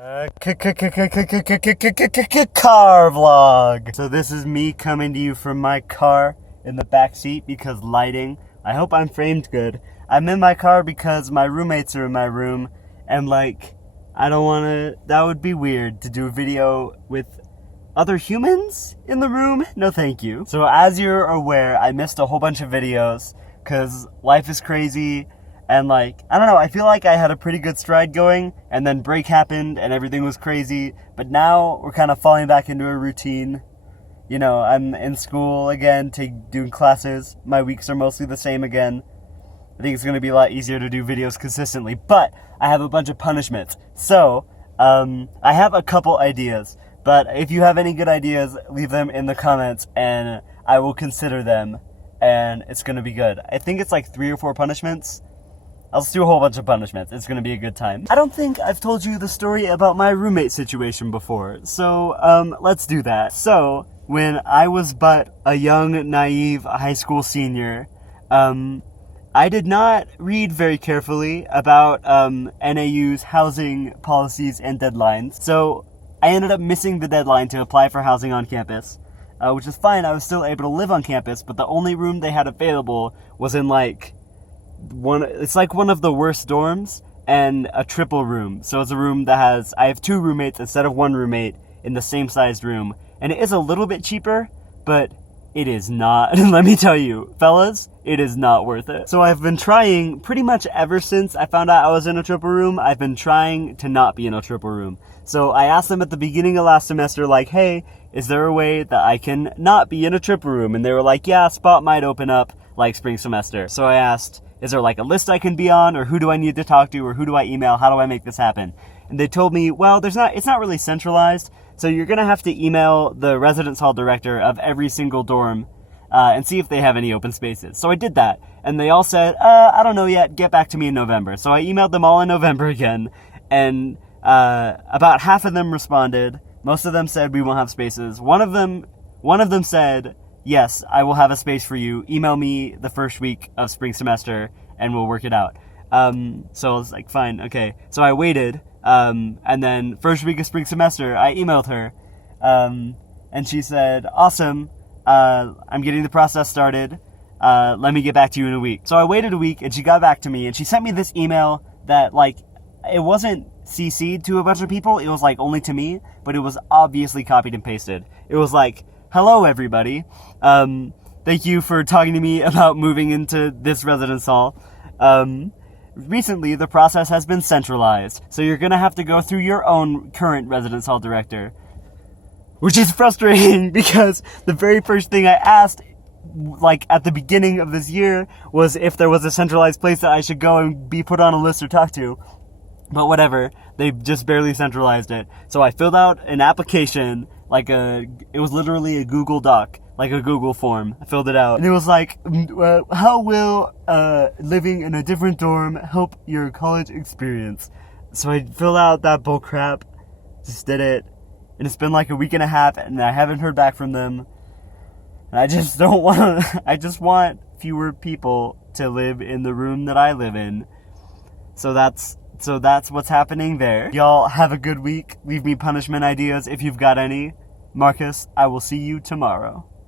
Car vlog. So this is me coming to you from my car in the back seat because lighting. I hope I'm framed good. I'm in my car because my roommates are in my room, and like, I don't want to. That would be weird to do a video with other humans in the room. No, thank you. So as you're aware, I missed a whole bunch of videos because life is crazy. And like, I don't know, I feel like I had a pretty good stride going, and then break happened and everything was crazy, but now we're kind of falling back into a routine. You know, I'm in school again, doing classes. My weeks are mostly the same again. I think it's going to be a lot easier to do videos consistently, but I have a bunch of punishments. So, I have a couple ideas, but if you have any good ideas, leave them in the comments and I will consider them, and it's going to be good. I think it's like 3 or 4 punishments. I'll just do a whole bunch of punishments. It's gonna be a good time. I don't think I've told you the story about my roommate situation before, so let's do that. So, when I was but a young, naive high school senior, I did not read very carefully about NAU's housing policies and deadlines, so I ended up missing the deadline to apply for housing on campus, which is fine. I was still able to live on campus, but the only room they had available was in like, it's like one of the worst dorms and a triple room. So it's a room that I have 2 roommates instead of 1 roommate in the same sized room. And it is a little bit cheaper, but it is not, let me tell you, fellas, it is not worth it. So I've been trying pretty much ever since I found out I was in a triple room, I've been trying to not be in a triple room. So I asked them at the beginning of last semester, like, hey, is there a way that I can not be in a triple room? And they were like, yeah, a spot might open up like spring semester. So I asked, is there like a list I can be on, or who do I need to talk to, or who do I email? How do I make this happen? And they told me, well, it's not really centralized, so you're gonna have to email the residence hall director of every single dorm and see if they have any open spaces. So I did that, and they all said, I don't know yet, get back to me in November. So I emailed them all in November again, and about half of them responded. Most of them said we won't have spaces. One of them said, yes, I will have a space for you. Email me the first week of spring semester and we'll work it out. So I was like, fine, okay. So I waited, and then first week of spring semester, I emailed her, and she said, awesome, I'm getting the process started. Let me get back to you in a week. So I waited a week and she got back to me and she sent me this email that like, it wasn't CC'd to a bunch of people. It was like only to me, but it was obviously copied and pasted. It was like, hello everybody, thank you for talking to me about moving into this residence hall. Recently the process has been centralized, so you're gonna have to go through your own current residence hall director. Which is frustrating because the very first thing I asked, like at the beginning of this year, was if there was a centralized place that I should go and be put on a list or talk to. But whatever, they just barely centralized it. So I filled out an application, it was literally a Google Doc, like a Google form. I filled it out, and it was like, how will living in a different dorm help your college experience? So I filled out that bull crap, just did it, and it's been like a week and a half, and I haven't heard back from them. And I just don't want, I just want fewer people to live in the room that I live in. So that's what's happening there. Y'all have a good week. Leave me punishment ideas if you've got any. Marcus, I will see you tomorrow.